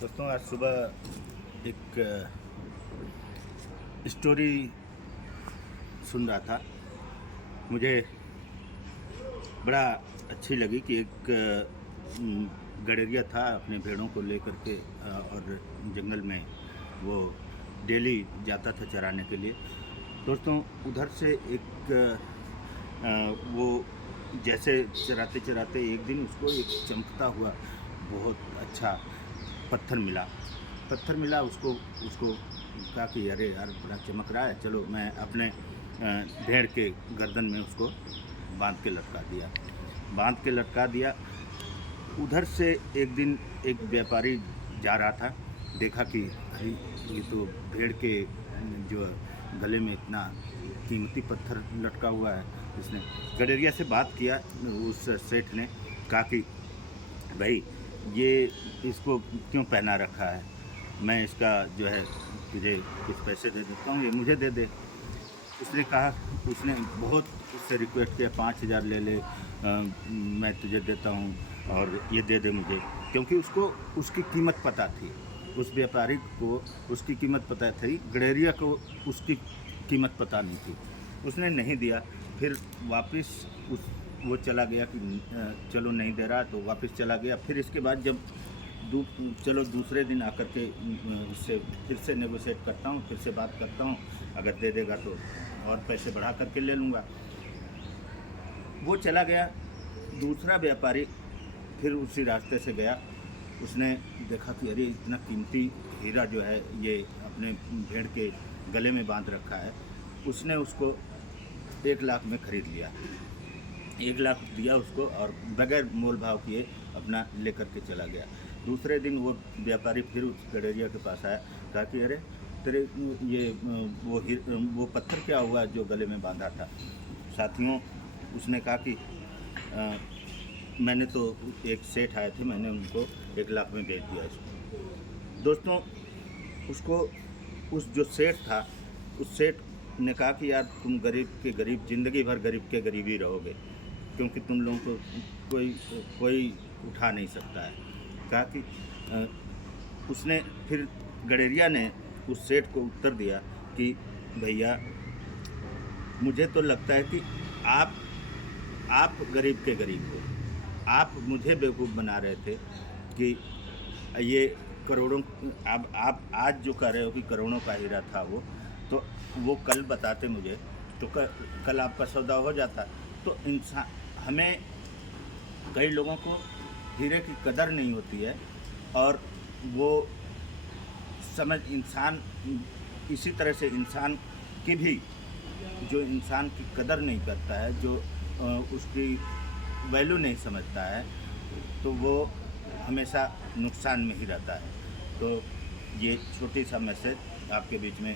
दोस्तों आज सुबह एक स्टोरी सुन रहा था। मुझे बड़ा अच्छी लगी कि एक गडरिया था अपने भेड़ों को लेकर के और जंगल में वो डेली जाता था चराने के लिए। दोस्तों उधर से एक वो जैसे चराते चराते एक दिन उसको एक चमकता हुआ बहुत अच्छा पत्थर मिला उसको उसको कहा कि अरे यार बड़ा चमक रहा है, चलो मैं अपने भेड़ के गर्दन में उसको बांध के लटका दिया। उधर से एक दिन एक व्यापारी जा रहा था, देखा कि अरे ये तो भेड़ के जो गले में इतना कीमती पत्थर लटका हुआ है। इसने गडरिया से बात किया, उस सेठ ने कहा कि भाई ये इसको क्यों पहना रखा है, मैं इसका जो है तुझे कुछ पैसे दे देता हूँ, ये मुझे दे दे। उसने बहुत उससे रिक्वेस्ट किया, 5,000 ले ले, मैं तुझे देता हूँ और ये दे दे मुझे, क्योंकि उसको उसकी कीमत पता थी। उस व्यापारी को उसकी कीमत पता थी, गडरिया को उसकी कीमत पता नहीं थी। उसने नहीं दिया। फिर वापस वो चला गया कि चलो नहीं दे रहा, तो वापस चला गया। फिर इसके बाद जब चलो दूसरे दिन आकर के इससे फिर से नेगोशिएट करता हूँ, फिर से बात करता हूँ, अगर दे देगा तो और पैसे बढ़ा करके ले लूँगा। वो चला गया। दूसरा व्यापारी फिर उसी रास्ते से गया। उसने देखा कि अरे इतना कीमती हीरा जो है ये अपने भेड़ के गले में बांध रखा है। उसने उसको 1 लाख में ख़रीद लिया। 1 लाख दिया उसको और बगैर मोल भाव किए अपना लेकर के चला गया। दूसरे दिन वो व्यापारी फिर उस गडरिया के पास आया, कहा कि अरे तेरे ये वो पत्थर क्या हुआ जो गले में बांधा था। साथियों, उसने कहा कि मैंने तो एक सेठ आए थे, मैंने उनको 1 लाख में बेच दिया इसको। दोस्तों उसको उस जो सेठ था, उस सेठ ने कहा कि यार तुम गरीब के गरीब ज़िंदगी भर गरीब के गरीब ही रहोगे, क्योंकि तुम लोगों को कोई उठा नहीं सकता है। कहा कि उसने फिर गडरिया ने उस सेठ को उत्तर दिया कि भैया मुझे तो लगता है कि आप गरीब के गरीब हो। आप मुझे बेवकूफ़ बना रहे थे कि ये करोड़ों, आप आज जो कह रहे हो कि करोड़ों का हीरा था तो वो कल बताते मुझे, तो कल आपका सौदा हो जाता। तो हमें कई लोगों को हीरे की कदर नहीं होती है, और वो इंसान इसी तरह से इंसान की भी, जो इंसान की कदर नहीं करता है, जो उसकी वैल्यू नहीं समझता है, तो वो हमेशा नुकसान में ही रहता है। तो ये छोटी सा मैसेज आपके बीच में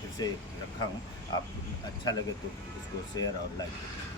फिर से रखा हूँ। आप अच्छा लगे तो इसको शेयर और लाइक करें।